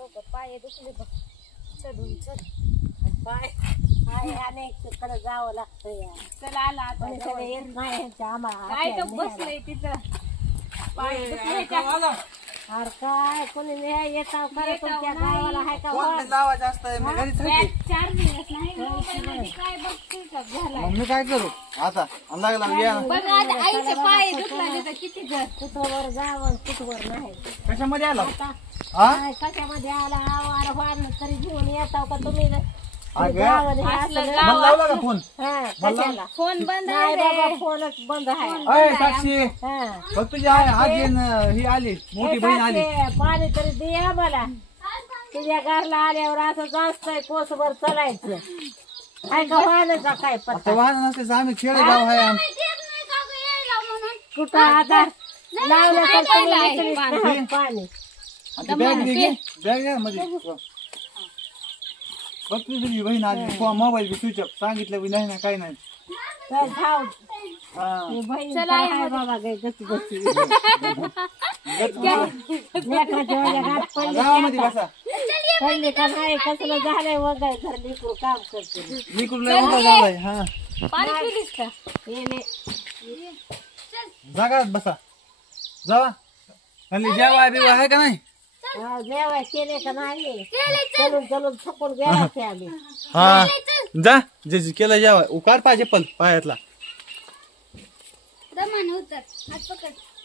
लवकर पाय दुखले बघ चढून चढ पाय पाय अनेक कडे जावं लागतं या चला आला आता येत नाही आम्हाला काय तो बसलंय तिथं पाय दुखले अरे काय कोणी येता खरं तुमच्या गावाला आहे का लावायचं असतं मी घरीच काय बघतोय का झाला मी काय करू आता लागला आईचे पाय दुखला किती घर कुठवर जावं कुठवर नाही कशामध्ये आला कशामध्ये आला वार वाढलं तरी घेऊन येता का तुम्ही लावला का फोन फोन बंद आहे बाबा फोनच बंद आहे साक्षी बघ तुझी आजी ही आली मोठी बहीण आली पाणी तरी दे आम्हाला तुझ्या घरला आल्यावर असं जास्तय कोसभर चलायचं काय का वाहनाचा काय पत्ता वाहन नसते आम्ही खेडेगाव आहे कुठं आता लावलं पाणी बॅग घ्या मध्ये बघ तुझी बहीण आली मोबाईल बी स्विच ऑफ सांगितलं बी नाही ना काही नाही बाबा गावामध्ये बसा का नाही कसलं झालंय वगैरे घर लिकरू काम करते झालाय हा जागा बसा जावा हल्ली जेवा बिवा आहे का नाही जेवाय केले का नाही चलून चलून थकून गेला ते आम्ही हा जा जे केलं जेवा उकाड पाहिजे पण पायातला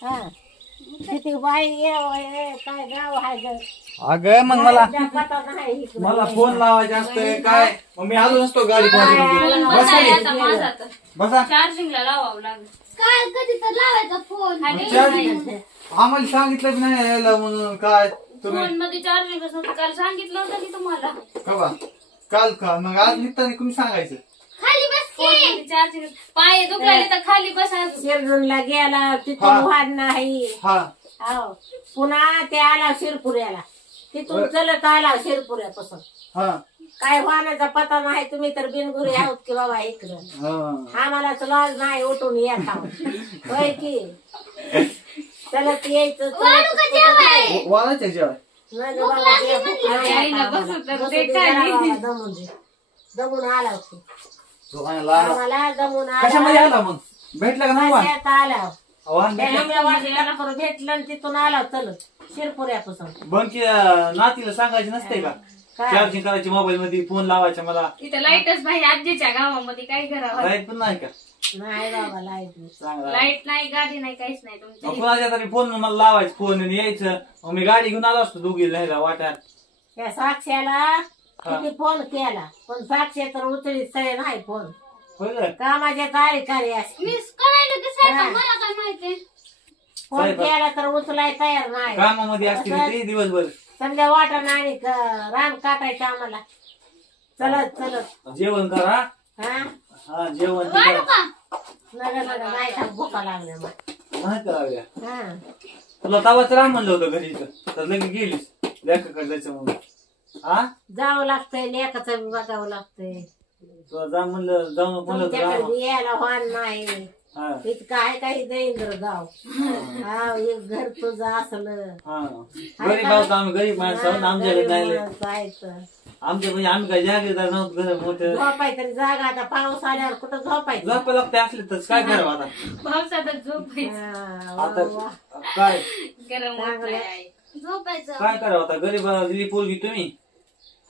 हा किती बाई काय गाव आहे अगं मग मला पता नाही मला फोन लावायचा असतंय काय मग मी आलो नसतो गाडी बसा चार्जिंगला लावावं लागेल काय कधी तर लावायचा फोन आम्हाला सांगितलं बी नाही यायला म्हणून काय फोन मध्ये चार्जिंग काल सांगितलं होतं की तुम्हाला का काल का मग आज निघताना तुम्ही सांगायचं खाली बस चार्जिंग पाय दुखले तर खाली बसा शिरडूनला गेला तिथून वाढ नाही हा पुन्हा ते आला शिरपुऱ्याला तिथून चलत आला शिरपुऱ्यापासून हा काय वाहनाचा पता नाही तुम्ही तर बिनगुरी आहोत की बाबा इकडं आम्हाला लॉज नाही उठून येत होय की चलत यायचं वाढायचं जेवाय दमून आला दमून कशामध्ये आला मग भेटला का नाही आला भेटलं तिथून आला चलत शिरपुऱ्यापासून बंकी नातीला सांगायची नसते का चार्जिंग करायची मोबाईल मध्ये फोन लावायचा मला तिथे लाईटच नाही आजीच्या गावामध्ये काय करावं लाईट पण नाही का नाही बाबा लाईट नाही गाडी नाही काहीच नाही तुमच्या कोणाच्या तरी फोन मला लावायचं फोन आणि यायचं मग मी गाडी घेऊन आलो असतो दोघी लिहायला वाट्यात त्या साक्षाला किती फोन केला पण साक्षी तर उचलीत सय नाही फोन कामाच्या कार्यकारी मला काय माहिती फोन केला तर उचलाय तयार नाही कामामध्ये असते दिवसभर समजा वाटा नाही रान काटायचं आम्हाला चलत चलत जेवण करा हा जेवण नाही भुका लागल्या नाही कराव्या तुला तवाच राम म्हणलं होतं घरी तर लगेच गेलीस लेखाकडे जायचं म्हणून जावं लागतंय लेखाचं बघावं लागतंय तुला जा म्हणलं जाऊन म्हणलं यायला वाहन नाही इतकं आहे काही देईंद्र गाव एक घर तुझं असलं गरीब आहोत आम्ही गरीब माणसं आमच्याकडे नाही जायचं आमच्या म्हणजे आम्ही काय जागेदार नव्हतं घर मोठं झोपाय तरी जागा आता पाऊस आल्यावर कुठं झोपायचं झोप लागते असले तर काय करावं आता पावसातच झोपायचं आता काय झोपायचं काय करावं आता गरीब दिली पोरगी तुम्ही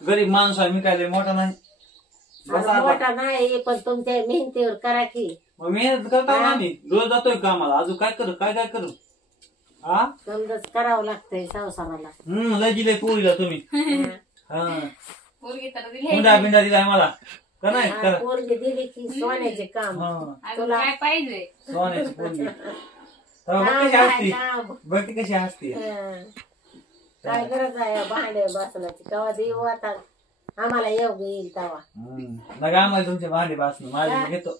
गरीब माणूस आहे मी काय मोठा नाही मोठा नाही पण तुमच्या मेहनतीवर करा की मग मेहनत करता आम्ही रोज जातोय कामाला अजून काय करू काय काय करू समजच करावं लागतंय संसाराला लय दिलंय पोरीला तुम्ही हुंडा बिंडा दिलाय मला का नाही करा पोरगी दिली की सोन्याचे काम तुला काय पाहिजे सोन्याची पोरगी कशी असती बघ कशी असती काय गरज आहे भांडे बसण्याची तेव्हा देऊ आता आम्हाला योग्य येईल तेव्हा नका आम्हाला तुमचे भांडे बसणं माझे घेतो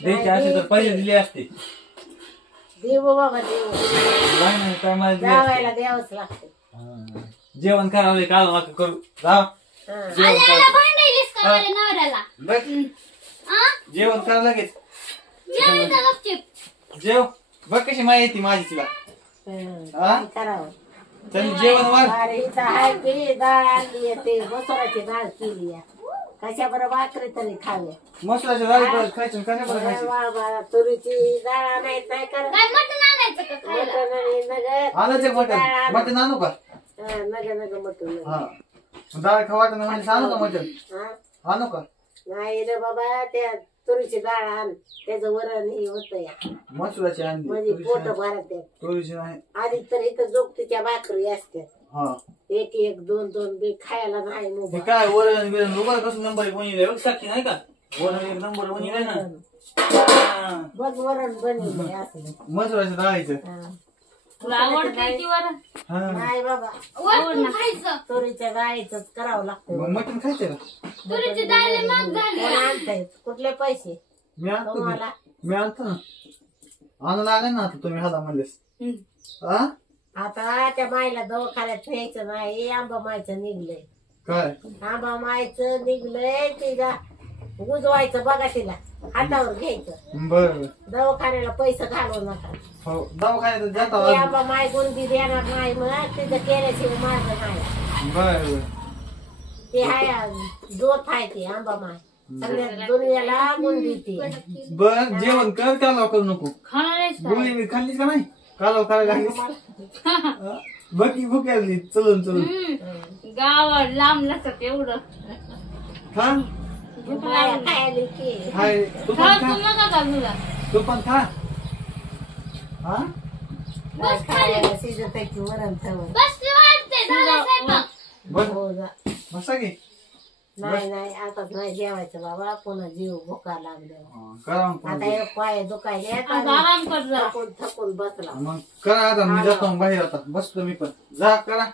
द्यायचे असते तर पहिले दिले असते देऊ बाबा देऊ काय मला जावायला द्यावंच लागते जेवण करावं काल नका करू राव जेवण करा लगेच जेव बघ कशी माहिती माझी तिला करावं त्यांनी जेवण वाढ अरे इथं आहे की डाळ आणली आहे, ते मसुराची डाळ केली आहे. कशा बरं भाकरी तरी खावे. मसुराच्या डाळी परत खायचं आणि कशा बरं खायचं बाबा तुरीची डाळ आणायचं नाही करत. काय मटण आणायचं का खायला? मटण आणि नगद आणायचे मटण मटण आणू का नग मटण हा डाळ खावा तर म्हणजे आणू का मटण हा आणू का नाही रे बाबा त्या तुरीची डाळ आण त्याचं वरण हे होत या मसुराची आणली म्हणजे पोट तुरीची भरत आहे. तुरीची नाही आधी तर इथं जोगतीच्या भाकरी असतात हा एक एक दोन दोन बी खायला नाही हे मोबाईल. काय वरण बिरण रुपये कसं नंबर एक वणी बघ साक्षी नाही का वरण एक नंबर वणी आहे ना हा. बघ वरण बनवलंय असलं. मसुराच्या डाळीचं हा. तुला आवडते ती वरण? हा नाही बाबा वरण खायचं. तुरीच्या डाळीच करावं लागतं. मग मटण खायचं का तुरीची डाळ लय महाग झाली. कोण आणतायत कुठले पैसे मी आणतो तुम्हाला? की मी आणतो ना आणू लागेल ना आता तुम्ही हाला म्हणलेस हा आता त्या माईला दवाखान्यात न्यायचं नाही आंबा मायचं निघलंय. काय आंबा मायचं निघलंय तिला उजवायचं बघा तिला हातावर घ्यायचं. बर दवाखान्याला पैसे घालवू नका. हो दवाखान्यात ती जाता आंबा माय गुंडी देणार नाही मग तिथं केल्याशिवाय मार्ग नाही. बर ते हाय जोत आहे ती आंबा माय सगळ्या दुनियाला गुंडी ती. बर जेवण कर कालव करू नको खाणार आहेस का? गोळी मी खाल्लीच का नाही कालव करायला लागलीस बकी भूक लागली चलून चलून गावात लांब नसत एवढं. खा माया खायली की हाय तू खा पण तू खा नका का तुला? तू पण खा हा बस खाली. खायला शिजत आहे की वरण ठेवून. बस ती वाटते झाला स्वयंपाक. बस हो जा. बसा की नाही नाही आताच नाही जेवायचं बाबा पुन्हा जीव भुका लागले. करा आता हे पाय दुखायले आता आराम कर जरा. थकून थकून बसला. मग करा आता मी जातो बाहेर आता बसतो मी पण जा करा